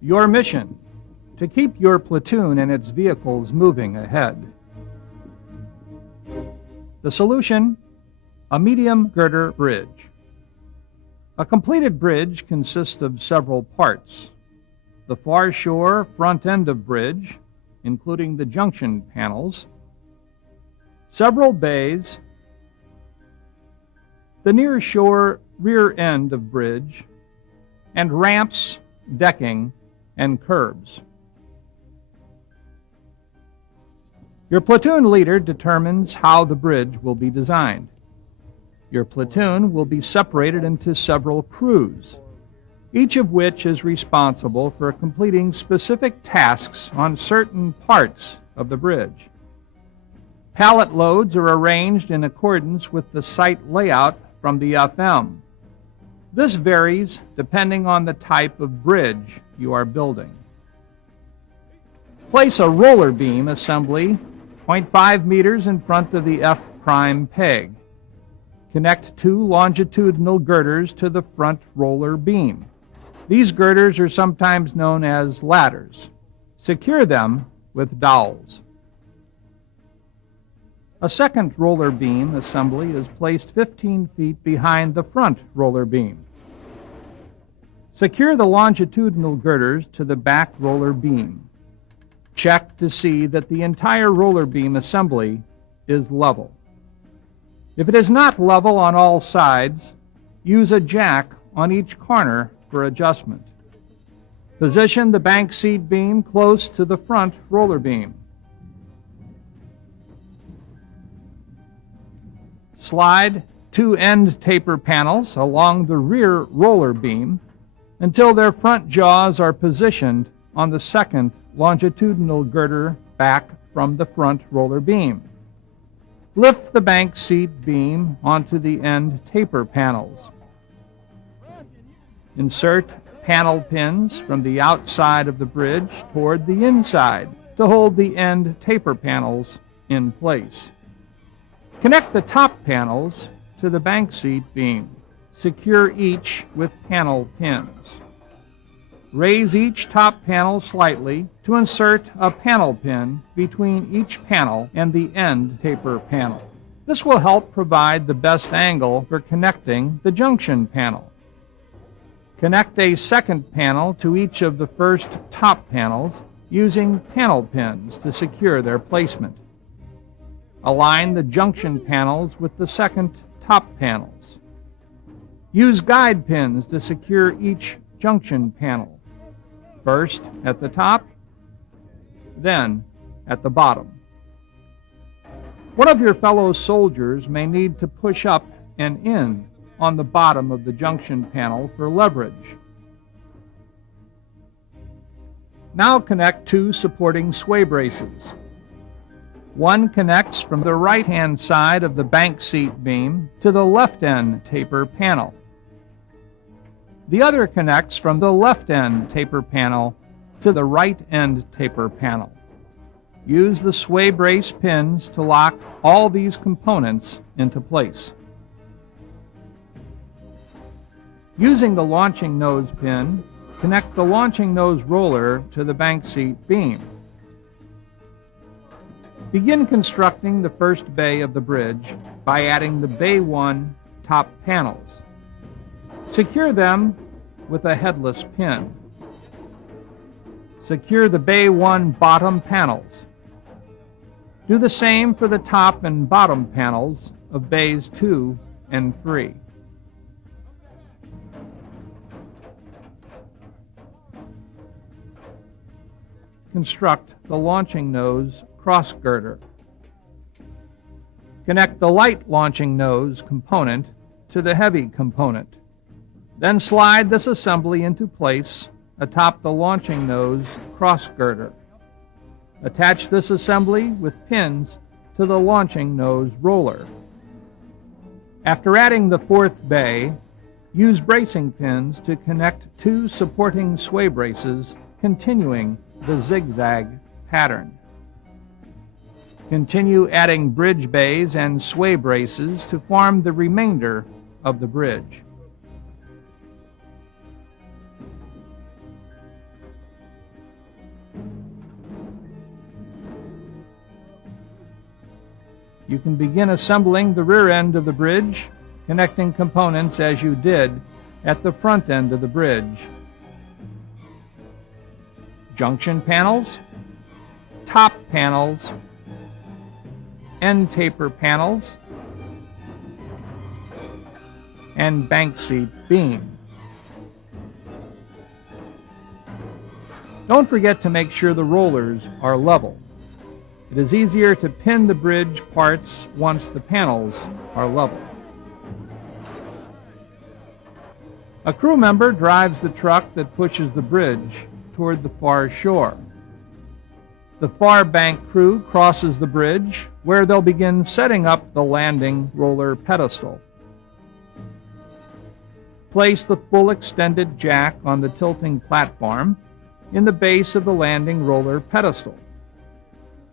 Your mission: to keep your platoon and its vehicles moving ahead. The solution: a medium girder bridge. A completed bridge consists of several parts. The far shore front end of bridge, including the junction panels, several bays, the near shore rear end of bridge, and ramps, decking, and curbs. Your platoon leader determines how the bridge will be designed. Your platoon will be separated into several crews, each of which is responsible for completing specific tasks on certain parts of the bridge. Pallet loads are arranged in accordance with the site layout from the FM. This varies depending on the type of bridge you are building. Place a roller beam assembly 0.5 meters in front of the F prime peg. Connect 2 longitudinal girders to the front roller beam. These girders are sometimes known as ladders. Secure them with dowels. A second roller beam assembly is placed 15 feet behind the front roller beam. Secure the longitudinal girders to the back roller beam. Check to see that the entire roller beam assembly is level. If it is not level on all sides, use a jack on each corner for adjustment. Position the bank seat beam close to the front roller beam. Slide 2 end taper panels along the rear roller beam until their front jaws are positioned on the second longitudinal girder back from the front roller beam. Lift the bank seat beam onto the end taper panels. Insert panel pins from the outside of the bridge toward the inside to hold the end taper panels in place. Connect the top panels to the bank seat beam. Secure each with panel pins. Raise each top panel slightly to insert a panel pin between each panel and the end taper panel. This will help provide the best angle for connecting the junction panel. Connect a second panel to each of the first top panels using panel pins to secure their placement. Align the junction panels with the second top panels. Use guide pins to secure each junction panel, first at the top, then at the bottom. One of your fellow soldiers may need to push up and in on the bottom of the junction panel for leverage. Now connect 2 supporting sway braces. One connects from the right-hand side of the bank seat beam to the left end taper panel. The other connects from the left end taper panel to the right end taper panel. Use the sway brace pins to lock all these components into place. Using the launching nose pin, connect the launching nose roller to the bank seat beam. Begin constructing the first bay of the bridge by adding the Bay 1 top panels. Secure them with a headless pin. Secure the Bay 1 bottom panels. Do the same for the top and bottom panels of Bays 2 and 3. Construct the launching nose cross girder. Connect the light launching nose component to the heavy component. Then slide this assembly into place atop the launching nose cross girder. Attach this assembly with pins to the launching nose roller. After adding the fourth bay, use bracing pins to connect two supporting sway braces, continuing the zigzag pattern. Continue adding bridge bays and sway braces to form the remainder of the bridge. You can begin assembling the rear end of the bridge, connecting components as you did at the front end of the bridge. Junction panels, top panels, end taper panels, and bank seat beam. Don't forget to make sure the rollers are level. It is easier to pin the bridge parts once the panels are level. A crew member drives the truck that pushes the bridge toward the far shore. The far bank crew crosses the bridge, where they'll begin setting up the landing roller pedestal. Place the full extended jack on the tilting platform in the base of the landing roller pedestal.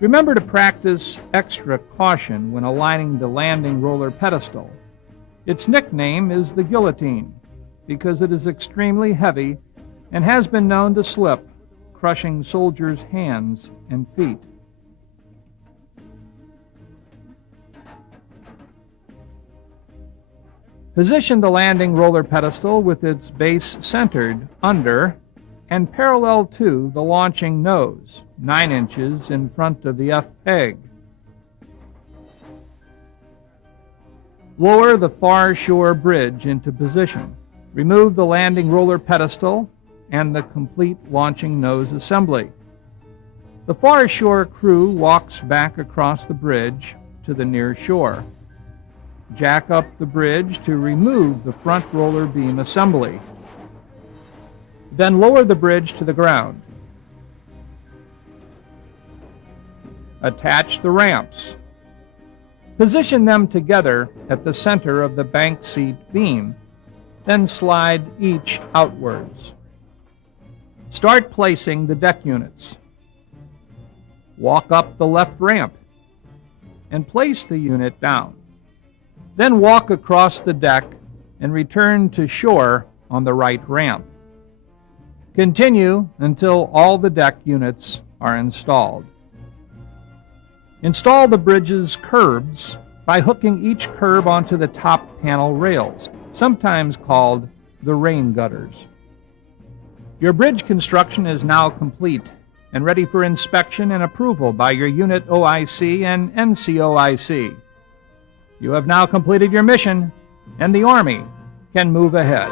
Remember to practice extra caution when aligning the landing roller pedestal. Its nickname is the guillotine because it is extremely heavy and has been known to slip, crushing soldiers' hands and feet. Position the landing roller pedestal with its base centered under and parallel to the launching nose, 9 inches in front of the F-peg. Lower the far shore bridge into position. Remove the landing roller pedestal and the complete launching nose assembly. The far shore crew walks back across the bridge to the near shore. Jack up the bridge to remove the front roller beam assembly. Then lower the bridge to the ground. Attach the ramps. Position them together at the center of the bank seat beam, then slide each outwards. Start placing the deck units. Walk up the left ramp and place the unit down. Then walk across the deck and return to shore on the right ramp. Continue until all the deck units are installed. Install the bridge's curbs by hooking each curb onto the top panel rails, sometimes called the rain gutters. Your bridge construction is now complete and ready for inspection and approval by your unit OIC and NCOIC. You have now completed your mission, and the Army can move ahead.